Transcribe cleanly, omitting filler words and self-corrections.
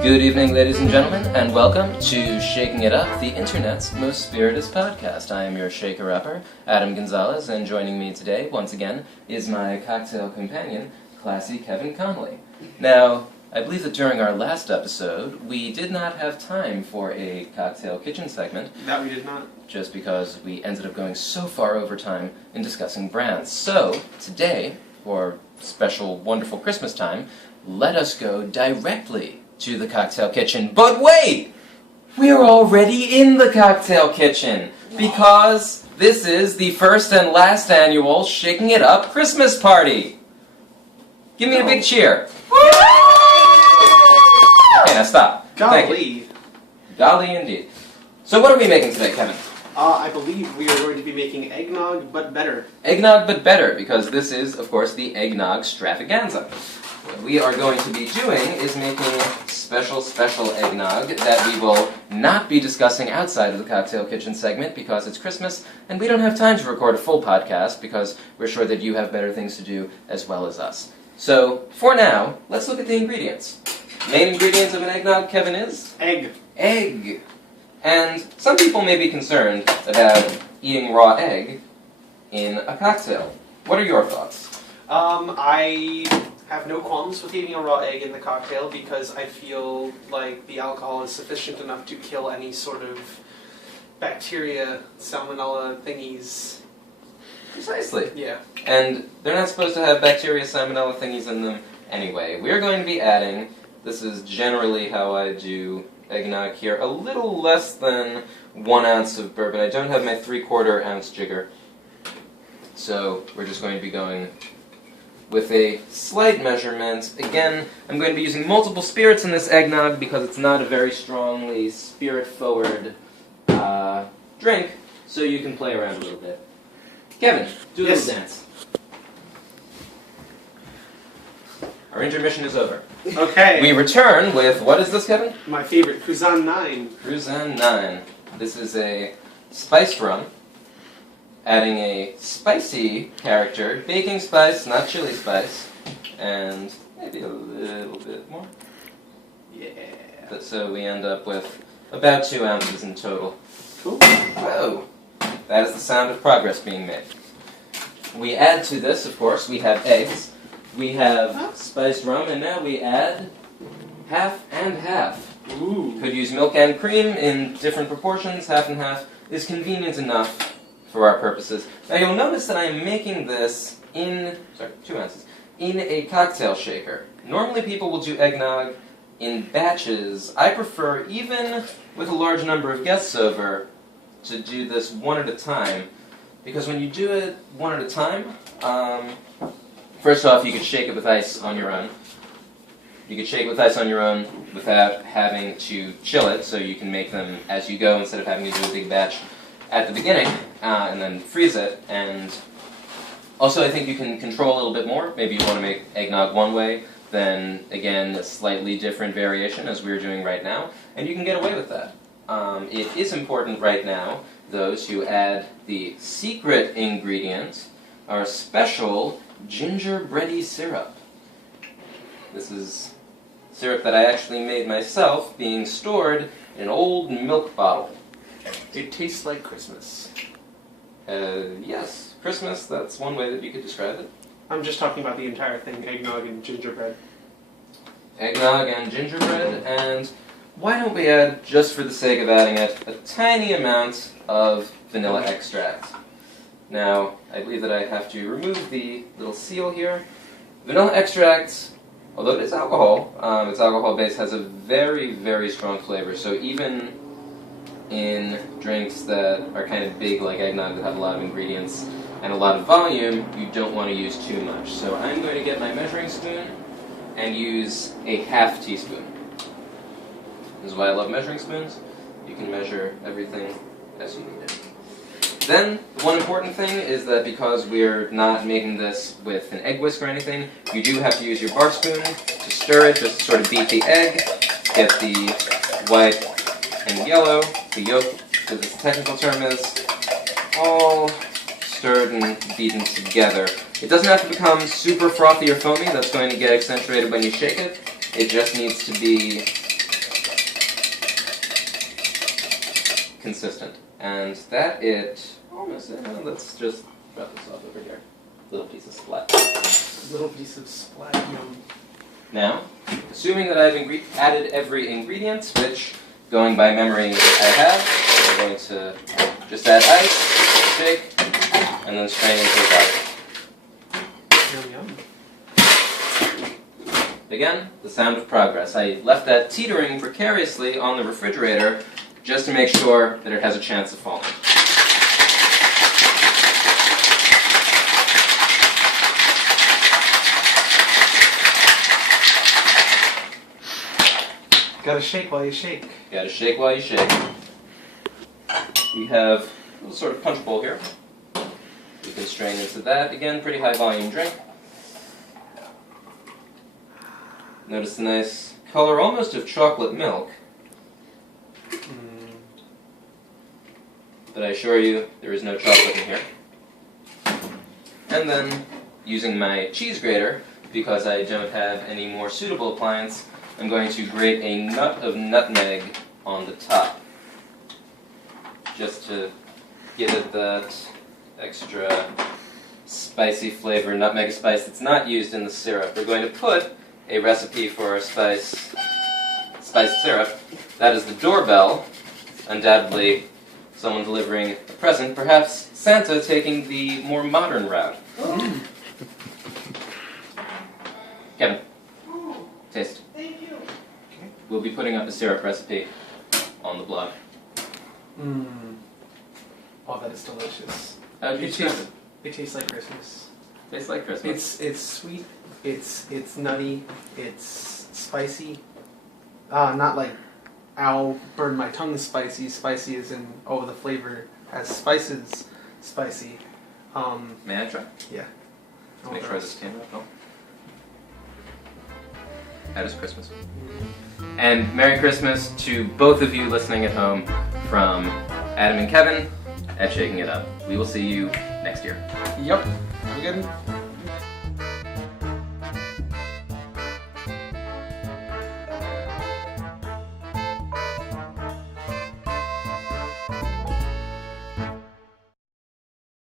Good evening, ladies and gentlemen, and welcome to Shaking It Up, the internet's most spiritus podcast. I am your shaker-upper, Adam Gonzalez, and joining me today, once again, is my cocktail companion, classy Kevin Connolly. Now, I believe that during our last episode, we did not have time for a cocktail kitchen segment. That we did not. Just because we ended up going so far over time in discussing brands. So, today, for special, wonderful Christmas time, let us go directly to the cocktail kitchen. But wait! We're already in the cocktail kitchen! Because this is the first and last annual Shaking It Up Christmas party! Give me a big cheer. Okay, now stop. Golly. Golly indeed. So what are we making today, Kevin? I believe we are going to be making eggnog, but better. Eggnog, but better, because this is, of course, the eggnog stravaganza. What we are going to be doing is making special eggnog that we will not be discussing outside of the cocktail kitchen segment because it's Christmas and we don't have time to record a full podcast because we're sure that you have better things to do as well as us. So, for now, let's look at the ingredients. Main ingredients of an eggnog, Kevin, is? Egg. Egg. And some people may be concerned about eating raw egg in a cocktail. What are your thoughts? I have no qualms with eating a raw egg in the cocktail because I feel like the alcohol is sufficient enough to kill any sort of bacteria, salmonella thingies. Precisely. Yeah. And they're not supposed to have bacteria, salmonella thingies in them anyway. We're going to be adding, this is generally how I do eggnog here, a little less than 1 ounce of bourbon. I don't have my 3/4 ounce jigger. So we're just going to be going with a slight measurement. Again, I'm going to be using multiple spirits in this eggnog because it's not a very strongly spirit-forward drink, so you can play around a little bit. Kevin, do a little dance. Our intermission is over. Okay. We return with, what is this, Kevin? My favorite, Cruzan 9. Cruzan 9. This is a spiced rum, adding a spicy character, baking spice, not chili spice, and maybe a little bit more. Yeah. So we end up with about 2 ounces in total. Cool. Whoa! That is the sound of progress being made. We add to this, of course, we have eggs, we have spiced rum, and now we add half and half. Ooh. Could use milk and cream in different proportions. Half and half is convenient enough for our purposes. Now you'll notice that I am making this in, 2 ounces, in a cocktail shaker. Normally people will do eggnog in batches. I prefer, even with a large number of guests over, to do this one at a time. Because when you do it one at a time, first off, you could shake it with ice on your own. You could shake it with ice on your own without having to chill it, so you can make them as you go instead of having to do a big batch at the beginning, and then freeze it. And also I think you can control a little bit more. Maybe you want to make eggnog one way, then again a slightly different variation as we're doing right now, and you can get away with that. It is important right now, though, to add the secret ingredient, our special gingerbread syrup. This is syrup that I actually made myself, being stored in an old milk bottle. It tastes like Christmas. Yes, Christmas, that's one way that you could describe it. I'm just talking about the entire thing, eggnog and gingerbread. Eggnog and gingerbread, and why don't we add, just for the sake of adding it, a tiny amount of vanilla extract. Now, I believe that I have to remove the little seal here. Vanilla extract, although it is alcohol, its alcohol base has a very, very strong flavor, so even in drinks that are kind of big like eggnog that have a lot of ingredients and a lot of volume, you don't want to use too much. So I'm going to get my measuring spoon and use a ½ teaspoon. This is why I love measuring spoons. You can measure everything as you need it. Then, the one important thing is that because we're not making this with an egg whisk or anything, you do have to use your bar spoon to stir it, just to sort of beat the egg, get the white and yellow, the yolk, as the technical term is, all stirred and beaten together. It doesn't have to become super frothy or foamy. That's going to get accentuated when you shake it. It just needs to be consistent. And that almost, let's just drop this off over here. Little piece of splat. Little piece of splat. Yum. Now, assuming that I've added every ingredient, which, going by memory, I have, I'm going to just add ice, shake, and then strain into a bottle. Yum, yum. Again, the sound of progress. I left that teetering precariously on the refrigerator just to make sure that it has a chance of falling. Gotta shake while you shake. Gotta shake while you shake. We have a little sort of punch bowl here. We can strain into that. Again, pretty high volume drink. Notice the nice color, almost of chocolate milk. But I assure you, there is no chocolate in here. And then, using my cheese grater, because I don't have any more suitable appliance, I'm going to grate a nut of nutmeg on the top, just to give it that extra spicy flavor, nutmeg spice that's not used in the syrup. We're going to put a recipe for our spiced syrup. That is the doorbell, undoubtedly someone delivering a present, perhaps Santa taking the more modern route. Oh. Kevin, taste. Thank you. Okay. We'll be putting up a syrup recipe on the blog. Oh, that is delicious. How do you taste it? It tastes like Christmas. Tastes like Christmas. It's sweet. It's nutty. It's spicy. Not like ow, burn my tongue spicy. Spicy is in the flavor has spices. Spicy. May I try? Yeah. Let's make sure this came out well. How does Christmas? And Merry Christmas to both of you listening at home from Adam and Kevin at Shaking It Up. We will see you next year. Yep. Have a good one.